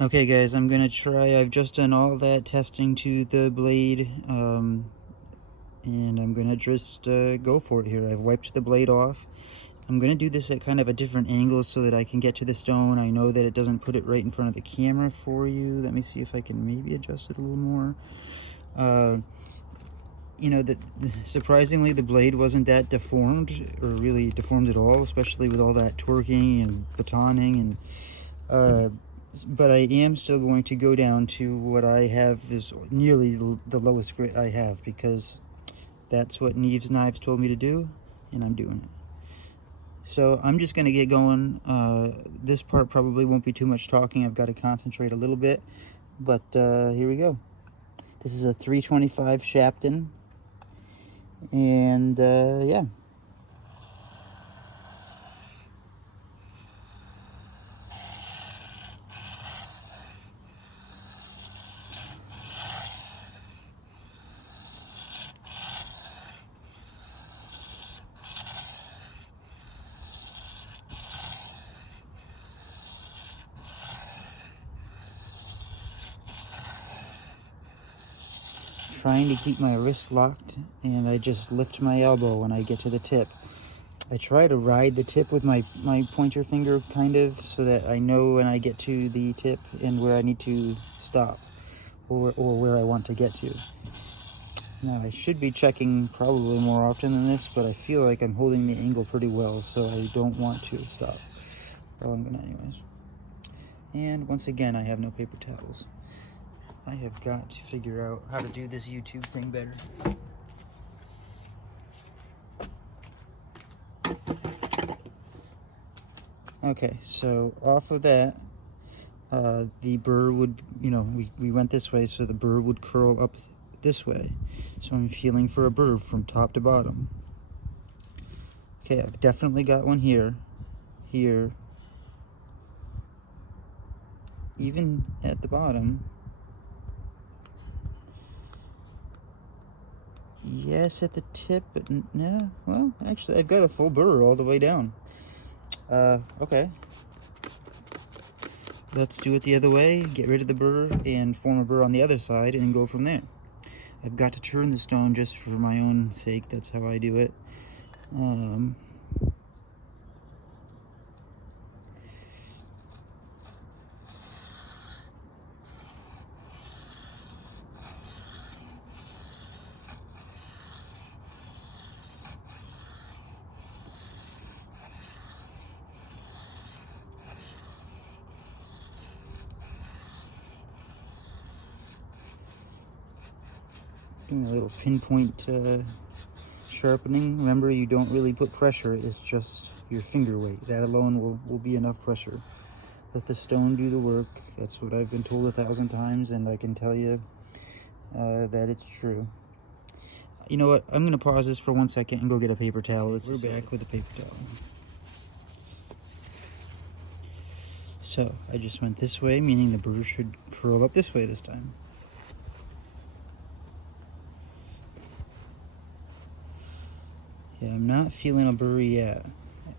Okay guys, I'm gonna try. I've just done all that testing to the blade, and I'm gonna just go for it here. I've wiped the blade off. I'm gonna do this at kind of a different angle so that I can get to the stone. I know that it doesn't put it right in front of the camera for you. Let me see if I can maybe adjust it a little more. You know, surprisingly the blade wasn't that deformed, or really deformed at all, especially with all that torquing and batoning, and but I am still going to go down to what I have is nearly the lowest grit I have, because that's what Neve's Knives told me to do, and I'm doing it. So I'm just going to get going. This part probably won't be too much talking. I've got to concentrate a little bit, but here we go. This is a 325 Shapton, and yeah. Trying to keep my wrist locked, and I just lift my elbow when I get to the tip. I try to ride the tip with my pointer finger, kind of, so that I know when I get to the tip and where I need to stop, or where I want to get to. Now, I should be checking probably more often than this, but I feel like I'm holding the angle pretty well, so I don't want to stop. Well, I'm gonna anyways. And once again, I have no paper towels. I have got to figure out how to do this YouTube thing better. Okay, so off of that, the burr would, you know, we went this way, so the burr would curl up this way. So I'm feeling for a burr from top to bottom. Okay, I've definitely got one here, here, even at the bottom. Yes, at the tip, but no, well, actually, I've got a full burr all the way down. Okay. Let's do it the other way, get rid of the burr and form a burr on the other side and go from there. I've got to turn the stone just for my own sake, that's how I do it. Doing a little pinpoint sharpening. Remember, you don't really put pressure, it's just your finger weight. That alone will be enough pressure. Let the stone do the work. That's what I've been told 1,000 times, and I can tell you that it's true. You know what? I'm going to pause this for 1 second and go get a paper towel. We're back with a paper towel. So, I just went this way, meaning the burr should curl up this way this time. Yeah, I'm not feeling a burr yet.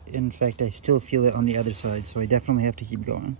In fact, I still feel it on the other side, so I definitely have to keep going.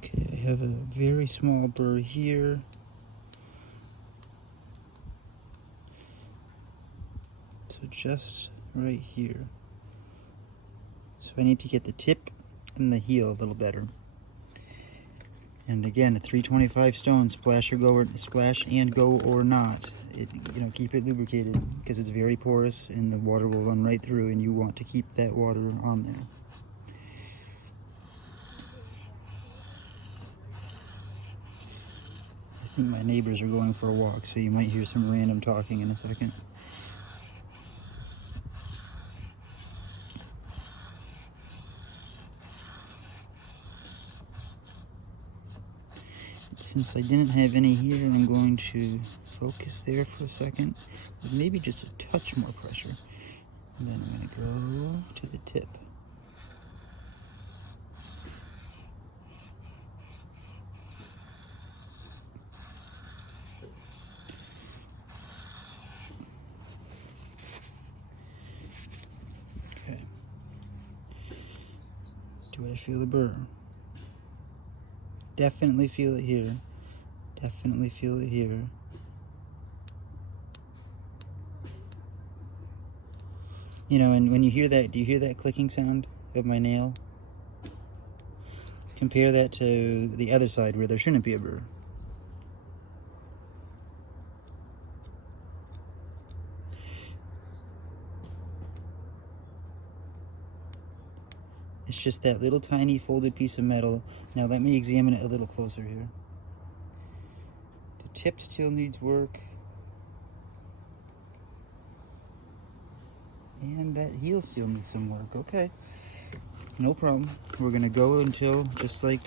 Okay, I have a very small burr here. So just right here. So I need to get the tip and the heel a little better. And again, a 325 stone, splash and go or not, you know, keep it lubricated because it's very porous and the water will run right through, and you want to keep that water on there. I think my neighbors are going for a walk, so you might hear some random talking in a second. Since I didn't have any here, I'm going to focus there for a second, with maybe just a touch more pressure. And then I'm going to go to the tip. Okay. Do I feel the burr? Definitely feel it here. Definitely feel it here. You know, and when you hear that, do you hear that clicking sound of my nail? Compare that to the other side where there shouldn't be a burr. It's just that little tiny folded piece of metal. Now let me examine it a little closer here. The tip still needs work. And that heel still needs some work. Okay, no problem. We're gonna go until, just like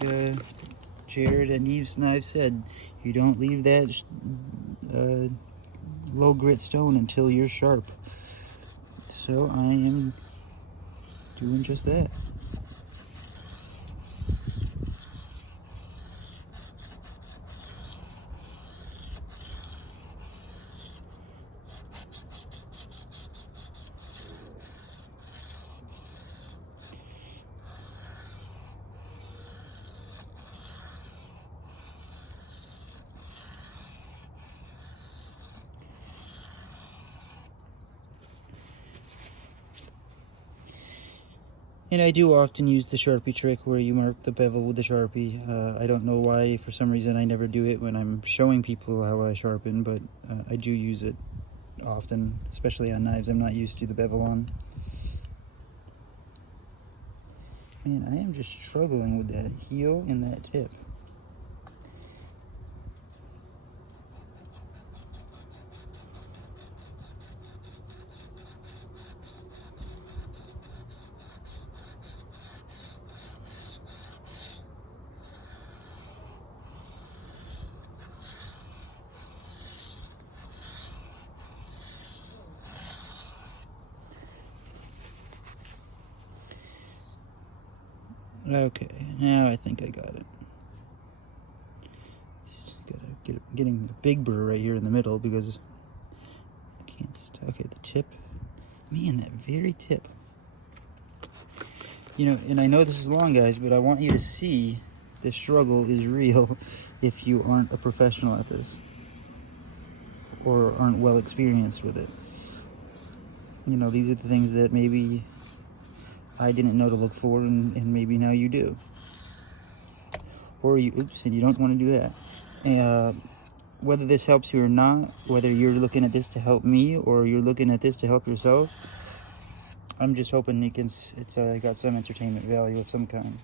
Jared and I've said, you don't leave that low grit stone until you're sharp. So I am doing just that. And I do often use the Sharpie trick where you mark the bevel with the Sharpie. I don't know why, for some reason I never do it when I'm showing people how I sharpen, but I do use it often, especially on knives I'm not used to the bevel on. Man, I am just struggling with that heel and that tip. Okay, now I think I got it. Getting a big burr right here in the middle because I can't. Okay, the tip. Man, that very tip. You know, and I know this is long, guys, but I want you to see the struggle is real if you aren't a professional at this or aren't well experienced with it. You know, these are the things that maybe I didn't know to look for, and maybe now you do. Or you, oops, and you don't want to do that. Whether this helps you or not, whether you're looking at this to help me or you're looking at this to help yourself, I'm just hoping it's got some entertainment value of some kind.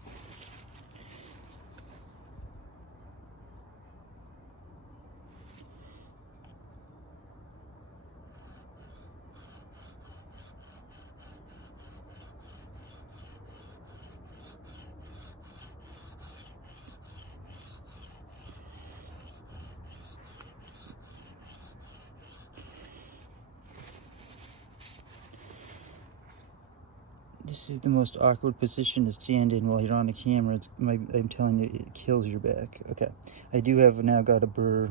This is the most awkward position to stand in while you're on the camera. I'm telling you, it kills your back. Okay, I do have now got a burr.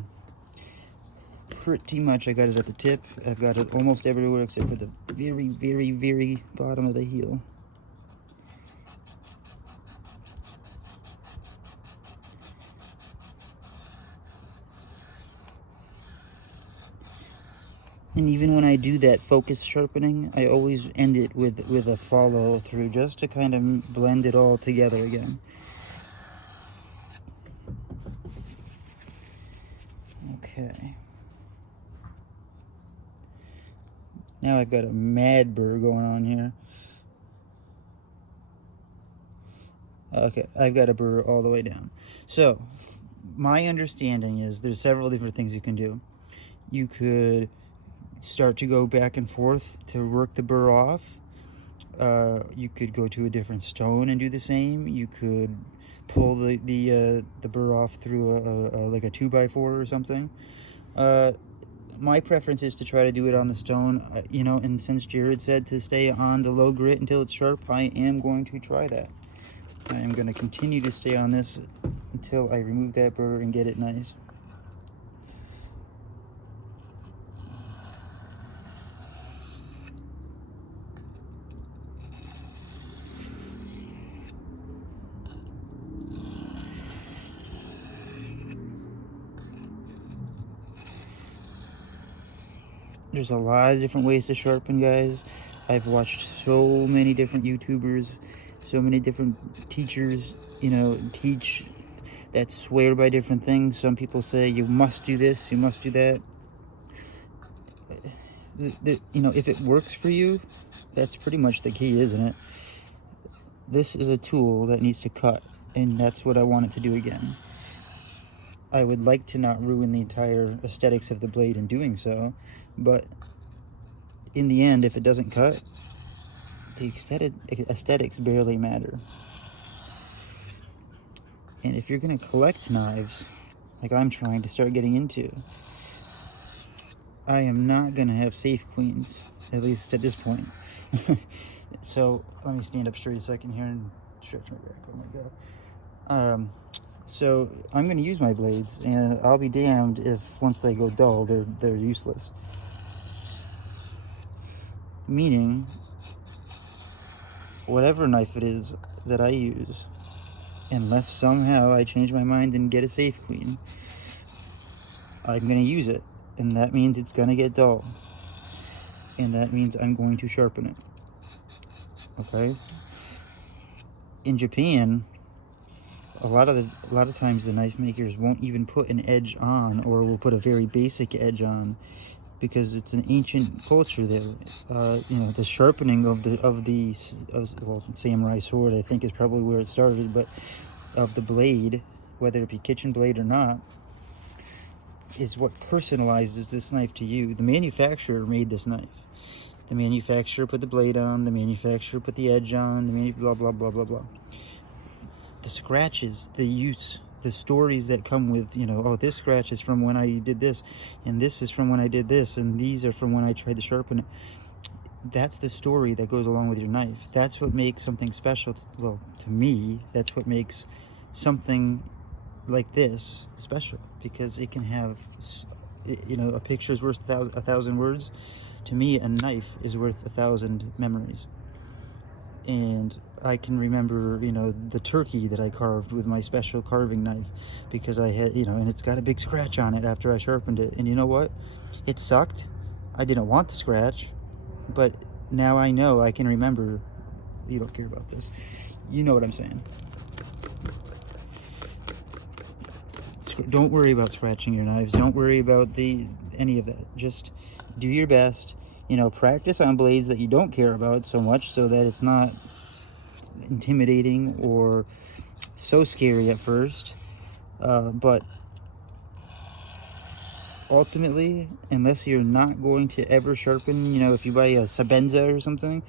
Pretty much I got it at the tip. I've got it almost everywhere except for the very, very, very bottom of the heel. And even when I do that focus sharpening, I always end it with a follow through just to kind of blend it all together again. Okay. Now I've got a mad burr going on here. Okay, I've got a burr all the way down. So, my understanding is there's several different things you can do. You could start to go back and forth to work the burr off. You could go to a different stone and do the same. You could pull the burr off through like a 2x4 or something. My preference is to try to do it on the stone, you know, and since Jared said to stay on the low grit until it's sharp, I am going to try that. I am going to continue to stay on this until I remove that burr and get it nice. There's a lot of different ways to sharpen, guys. I've watched so many different YouTubers, so many different teachers, you know, teach that swear by different things. Some people say you must do this, you must do that. You know, if it works for you, that's pretty much the key, isn't it? This is a tool that needs to cut, and that's what I want it to do again. I would like to not ruin the entire aesthetics of the blade in doing so, but in the end, if it doesn't cut, the aesthetics barely matter. And if you're going to collect knives, like I'm trying to start getting into, I am not going to have safe queens, at least at this point. So let me stand up straight a second here and stretch my back. Oh my god. So I'm going to use my blades, and I'll be damned if once they go dull, they're useless. Meaning, whatever knife it is that I use, unless somehow I change my mind and get a safe queen, I'm going to use it, and that means it's going to get dull, and that means I'm going to sharpen it. Okay? In Japan, a lot of times the knife makers won't even put an edge on, or will put a very basic edge on, because it's an ancient culture there. You know, the sharpening of the samurai sword, I think, is probably where it started, but of the blade, whether it be kitchen blade or not, is what personalizes this knife to you. The manufacturer made this knife. The manufacturer put the blade on, the manufacturer put the edge on, blah, blah, blah, blah, blah. The scratches, the use, the stories that come with, you know, oh, this scratch is from when I did this, and this is from when I did this, and these are from when I tried to sharpen it. That's the story that goes along with your knife. That's what makes something special. Well, to me, that's what makes something like this special, because it can have, you know, a picture is worth a thousand words. To me, a knife is worth 1,000 memories. And I can remember, you know, the turkey that I carved with my special carving knife, because I had, you know, and it's got a big scratch on it after I sharpened it. And you know what? It sucked. I didn't want the scratch, but now I know, I can remember. You don't care about this. You know what I'm saying. Don't worry about scratching your knives. Don't worry about any of that. Just do your best. You know, practice on blades that you don't care about so much, so that it's not intimidating or so scary at first. But ultimately, unless you're not going to ever sharpen, you know, if you buy a Sabenza or something,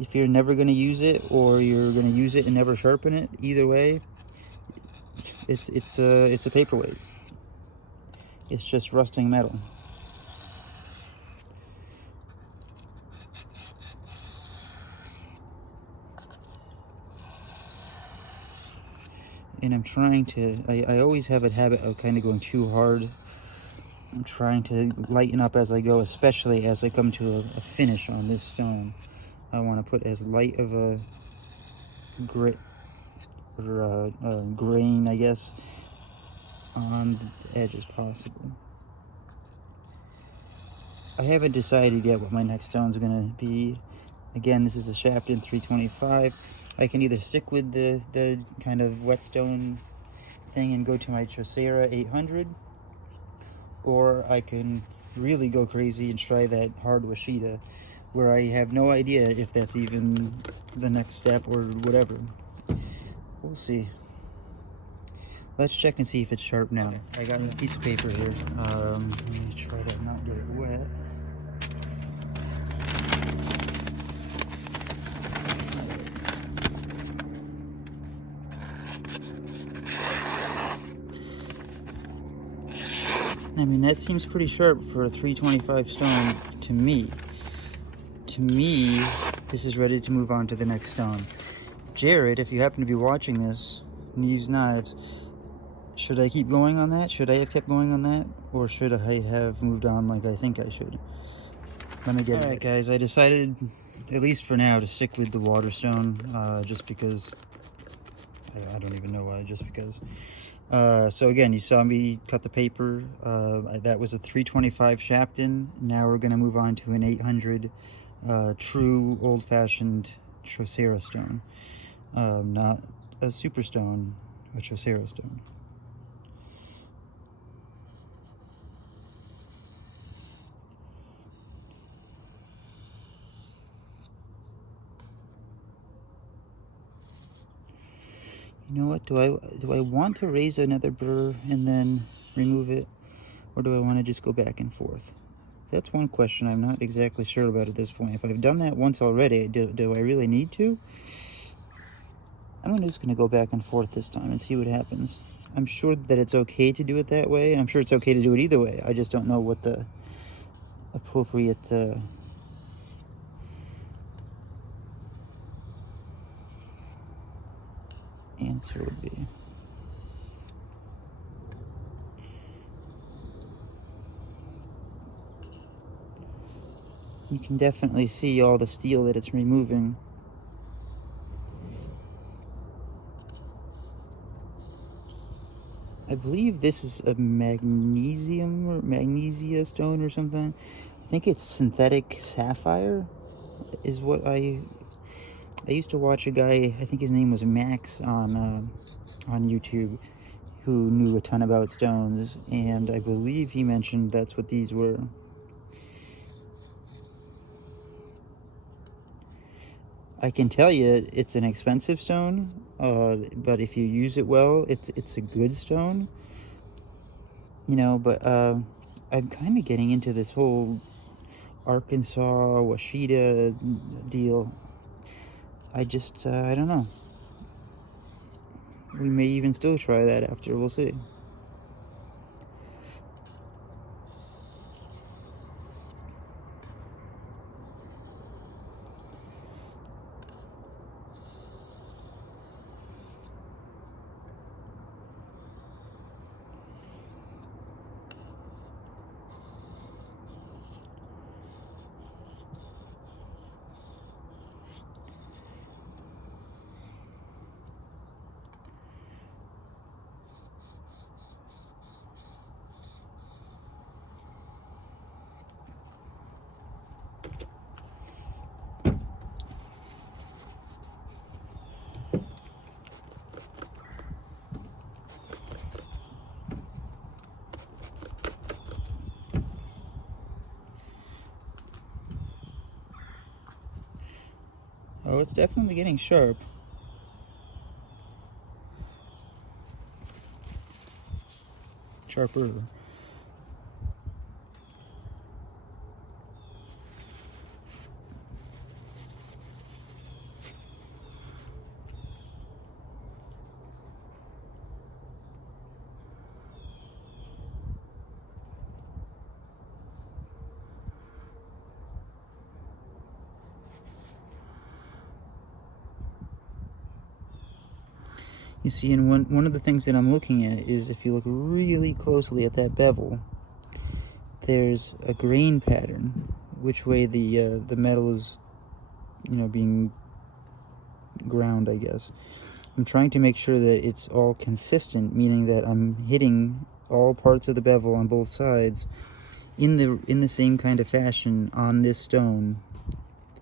if you're never going to use it, or you're going to use it and never sharpen it, either way, it's a paperweight. It's just rusting metal. And I'm trying to, I always have a habit of kind of going too hard. I'm trying to lighten up as I go, especially as I come to a finish on this stone. I want to put as light of a grit or grain, I guess, on the edge as possible. I haven't decided yet what my next stone's going to be. Again, this is a Shafton 325. I can either stick with the kind of whetstone thing and go to my Chaucera 800, or I can really go crazy and try that hard Washita. where I have no idea if that's even the next step or whatever. We'll see. Let's check and see if it's sharp now. Okay. I got a piece of paper here. Let me try to not get it wet. I mean, that seems pretty sharp for a 325 stone to me. To me, this is ready to move on to the next stone. Jared, if you happen to be watching this and use knives, should I keep going on that? Should I have kept going on that? Or should I have moved on like I think I should? Let me get it. Alright guys, I decided, at least for now, to stick with the waterstone, just because, I don't even know why, just because. So again, you saw me cut the paper. That was a 325 Shapton. Now we're going to move on to an 800 true old-fashioned Chaucera stone. Not a super stone, a Chaucera stone. You know what, do I want to raise another burr and then remove it, or do I want to just go back and forth? That's one question I'm not exactly sure about at this point. If I've done that once already, do I really need to? I'm just going to go back and forth this time and see what happens. I'm sure that it's okay to do it that way, and I'm sure it's okay to do it either way. I just don't know what the appropriate answer would be. You can definitely see all the steel that it's removing. I believe this is a magnesium or magnesia stone or something. I think it's synthetic sapphire is what I used to watch a guy, I think his name was Max, on YouTube, who knew a ton about stones, and I believe he mentioned that's what these were. I can tell you it's an expensive stone, but if you use it well, it's a good stone. You know, but I'm kind of getting into this whole Arkansas Washita deal. I just, I don't know. We may even still try that after, we'll see. Oh, it's definitely getting sharp. Sharper. You see, and one of the things that I'm looking at is if you look really closely at that bevel, there's a grain pattern, which way the metal is, you know, being ground, I guess. I'm trying to make sure that it's all consistent, meaning that I'm hitting all parts of the bevel on both sides in the same kind of fashion on this stone.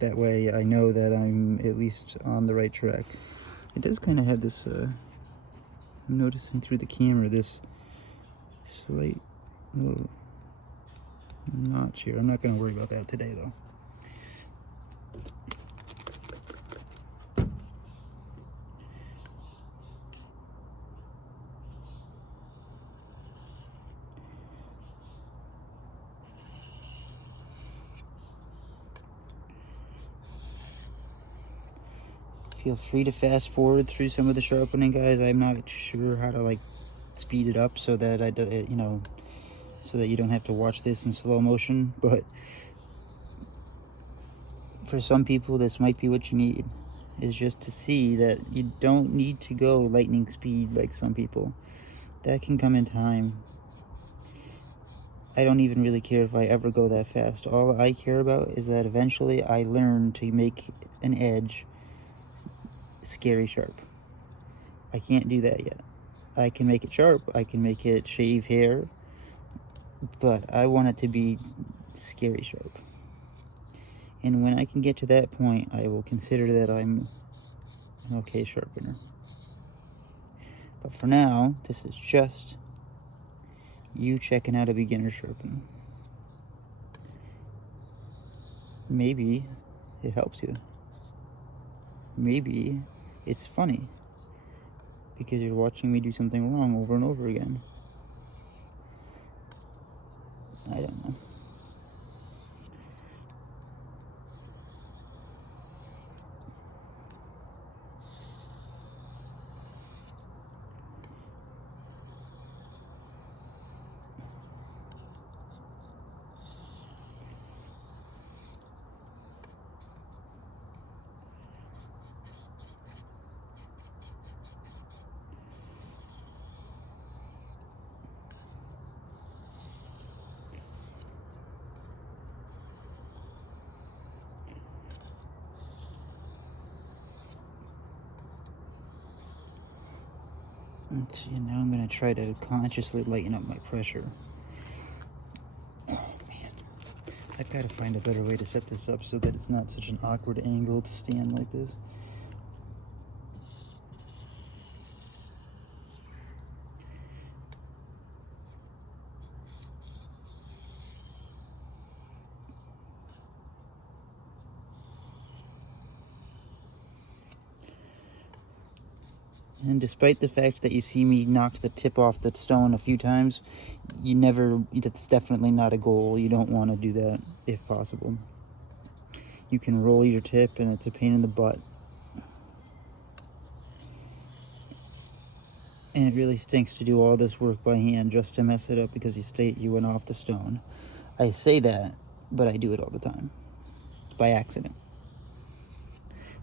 That way I know that I'm at least on the right track. It does kind of have this, I'm noticing through the camera, this slight little notch here. I'm not going to worry about that today though. Feel free to fast forward through some of the sharpening, guys. I'm not sure how to like speed it up so that so that you don't have to watch this in slow motion, but for some people this might be what you need, is just to see that you don't need to go lightning speed like some people. That can come in time. I don't even really care if I ever go that fast. All I care about is that eventually I learn to make an edge scary sharp. I can't do that yet. I can make it sharp, I can make it shave hair, but I want it to be scary sharp. And when I can get to that point, I will consider that I'm an okay sharpener. But for now, this is just you checking out a beginner sharpener. Maybe it helps you. Maybe it's funny because you're watching me do something wrong over and over again. I don't know. Let's see, now I'm going to try to consciously lighten up my pressure. Oh man, I've got to find a better way to set this up so that it's not such an awkward angle to stand like this. And despite the fact that you see me knock the tip off the stone a few times, that's definitely not a goal. You don't want to do that if possible. You can roll your tip and it's a pain in the butt. And it really stinks to do all this work by hand just to mess it up because you went off the stone. I say that, but I do it all the time. By accident.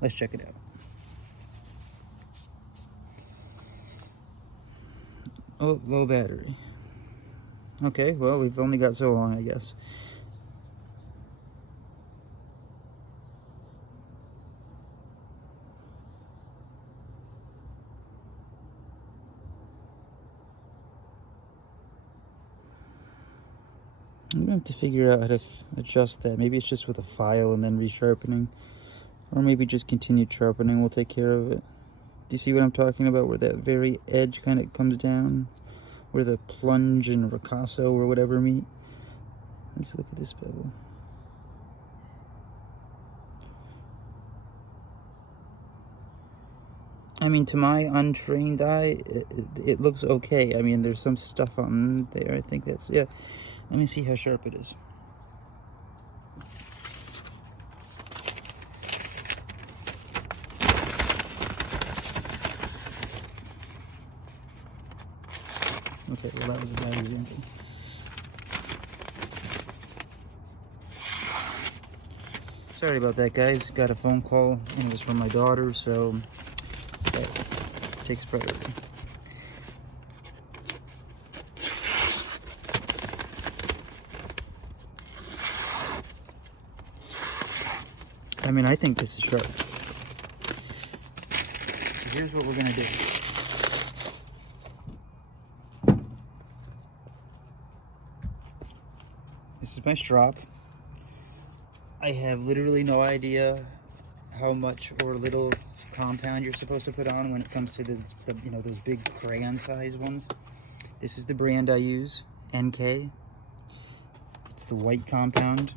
Let's check it out. Oh, low battery. Okay, well, we've only got so long, I guess. I'm gonna have to figure out how to adjust that. Maybe it's just with a file and then resharpening. Or maybe just continued sharpening will take care of it. Do you see what I'm talking about? Where that very edge kind of comes down? Where the plunge and ricasso or whatever meet? Let's look at this bevel. I mean, to my untrained eye, it looks okay. I mean, there's some stuff on there. I think that's, yeah. Let me see how sharp it is. Okay, well that was a bad example. Sorry about that, guys. Got a phone call and it was from my daughter, so that takes priority. I mean, I think this is sharp. So here's what we're gonna do. This is my strop. I have literally no idea how much or little compound you're supposed to put on when it comes to those big crayon size ones. This is the brand I use, NK. It's the white compound.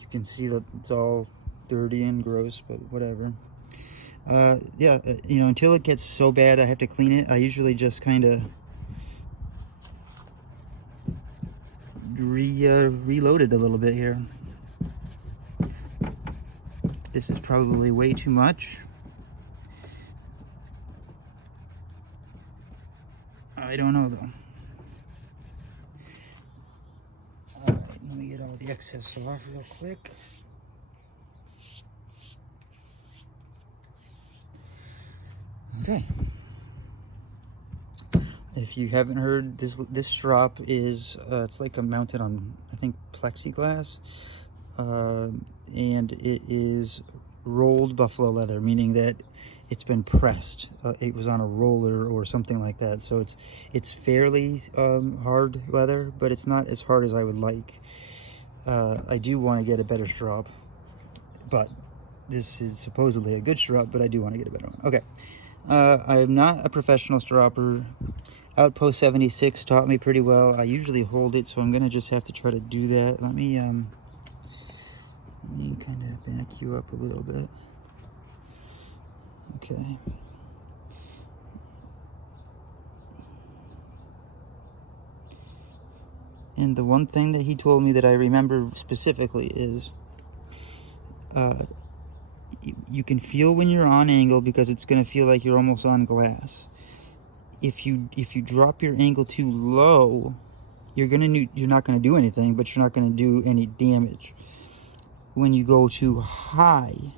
You can see that it's all dirty and gross, but whatever. Until it gets so bad I have to clean it, I usually just kind of reload it a little bit here. This is probably way too much. I don't know though. Alright, let me get all the excess off real quick. Okay. If you haven't heard, this strop is, it's like mounted on, I think, plexiglass. And it is rolled buffalo leather, meaning that it's been pressed. It was on a roller or something like that. So it's fairly hard leather, but it's not as hard as I would like. I do want to get a better strop, but this is supposedly a good strop, but I do want to get a better one. Okay. I'm not a professional stropper. Outpost 76 taught me pretty well. I usually hold it, so I'm gonna just have to try to do that. Let me kind of back you up a little bit. Okay. And the one thing that he told me that I remember specifically is you can feel when you're on angle because it's gonna feel like you're almost on glass. If you drop your angle too low, you're not gonna do anything, but you're not gonna do any damage. When you go too high,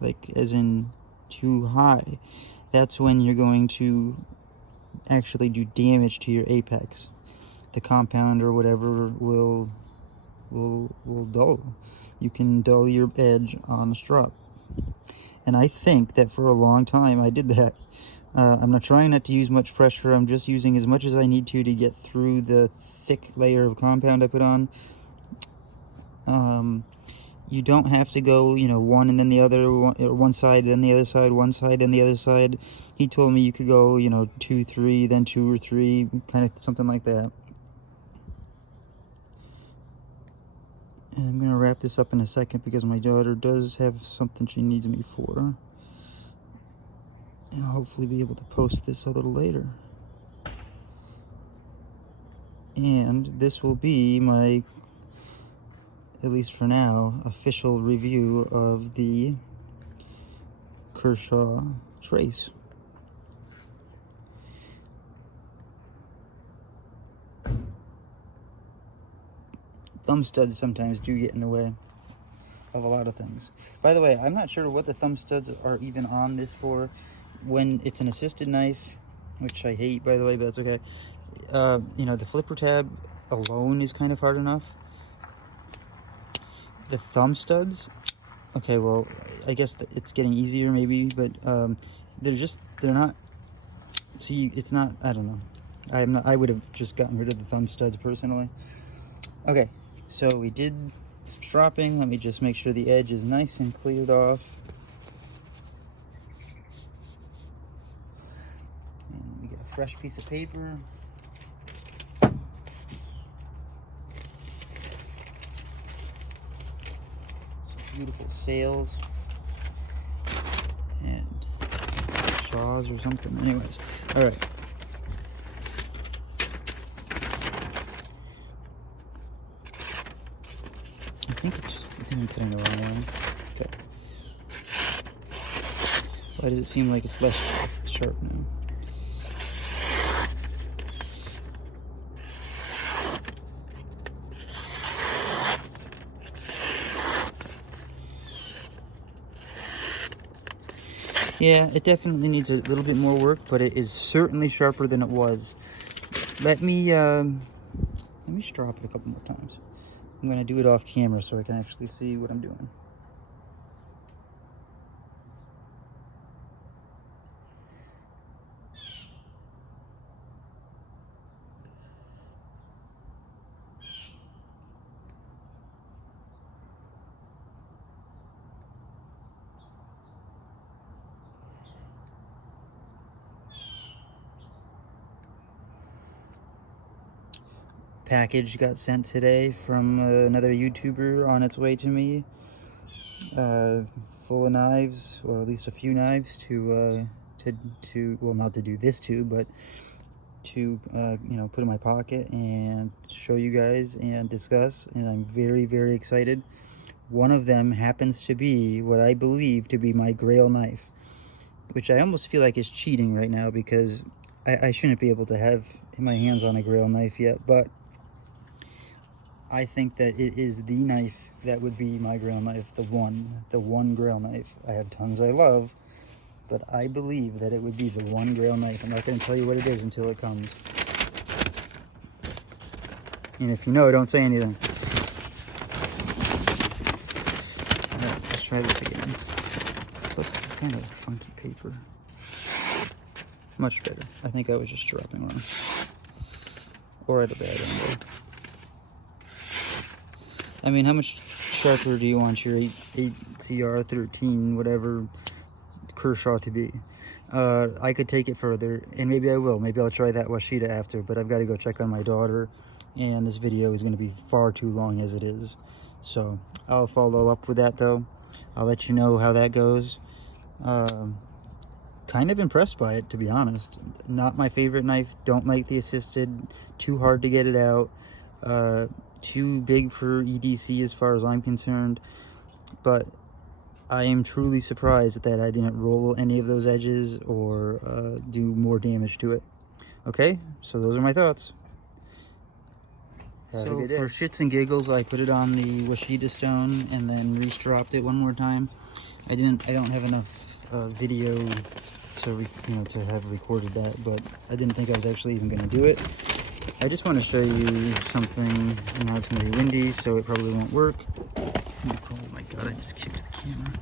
like as in too high, that's when you're going to actually do damage to your apex. The compound or whatever will dull. You can dull your edge on a strop. And I think that for a long time I did that. I'm not trying not to use much pressure. I'm just using as much as I need to get through the thick layer of compound I put on. You don't have to go, you know, one and then the other, one side, then the other side, one side, then the other side. He told me you could go, you know, 2, 3, then 2 or 3, kind of something like that. And I'm going to wrap this up in a second because my daughter does have something she needs me for. And I'll hopefully be able to post this a little later. And this will be my, at least for now, official review of the Kershaw trace. Thumb studs sometimes do get in the way of a lot of things. By the way, I'm not sure what the thumb studs are even on this for. When it's an assisted knife, which I hate, by the way, but that's okay. You know, the flipper tab alone is kind of hard enough. The thumb studs, okay, well, I guess it's getting easier maybe, but they're not, see, it's not, I don't know. I would have just gotten rid of the thumb studs personally. Okay, so we did some stropping. Let me just make sure the edge is nice and cleared off. And we get a fresh piece of paper. Some beautiful sails. And saws or something. Anyways, all right. I think I'm putting the wrong one. Okay. Why does it seem like it's less sharp now? Yeah, it definitely needs a little bit more work, but it is certainly sharper than it was. Let me strop it a couple more times. I'm going to do it off camera so I can actually see what I'm doing. Package got sent today from another YouTuber on its way to me, full of knives, or at least a few knives to well, not to do this to, but to you know, put in my pocket and show you guys and discuss. And I'm very, very excited. one of them happens to be what I believe to be my Grail knife, which I almost feel like is cheating right now because I shouldn't be able to have my hands on a Grail knife yet, but I think that it is the knife that would be my Grail knife, the one Grail knife. I have tons I love, but I believe that it would be the one Grail knife. I'm not going to tell you what it is until it comes. And if you know, don't say anything. Alright, let's try this again. Plus, this is kind of funky paper. Much better. I think I was just dropping wrong. Or at a bad angle. I mean, how much sharper do you want your 8CR13, whatever Kershaw to be? I could take it further, and maybe I will. Maybe I'll try that Washita after, but I've got to go check on my daughter, and this video is going to be far too long as it is. So I'll follow up with that, though. I'll let you know how that goes. Kind of impressed by it, to be honest. Not my favorite knife. Don't like the assisted. Too hard to get it out. Too big for EDC as far as I'm concerned. But I am truly surprised that I didn't roll any of those edges or do more damage to it. Okay, so those are my thoughts. So for shits and giggles, I put it on the Washita stone and then re-stropped it one more time. I don't have enough video to have recorded that, but I didn't think I was actually even going to do it. I just want to show you something, and now it's going to be windy, so it probably won't work. Oh my god, I just kicked the camera.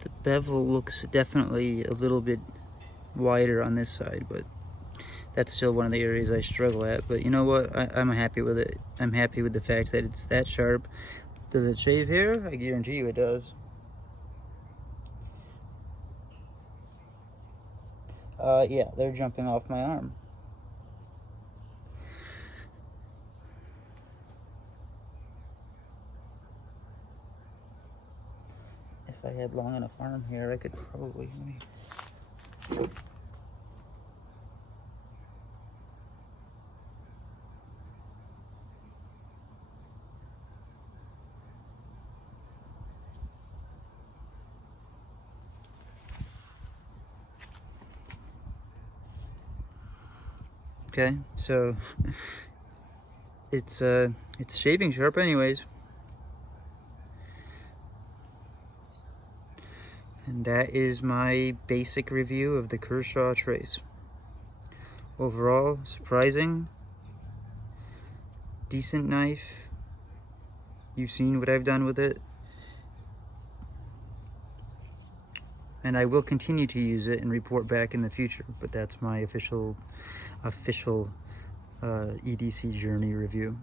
The bevel looks definitely a little bit wider on this side, but that's still one of the areas I struggle at. But you know what? I'm happy with it. I'm happy with the fact that it's that sharp. Does it shave hair? I guarantee you it does. Yeah, they're jumping off my arm. If I had long enough arm hair, I could probably... Okay, so it's shaving sharp anyways. And that is my basic review of the Kershaw Trace. Overall, surprising, decent knife. You've seen what I've done with it. And I will continue to use it and report back in the future, but that's my official EDC journey review.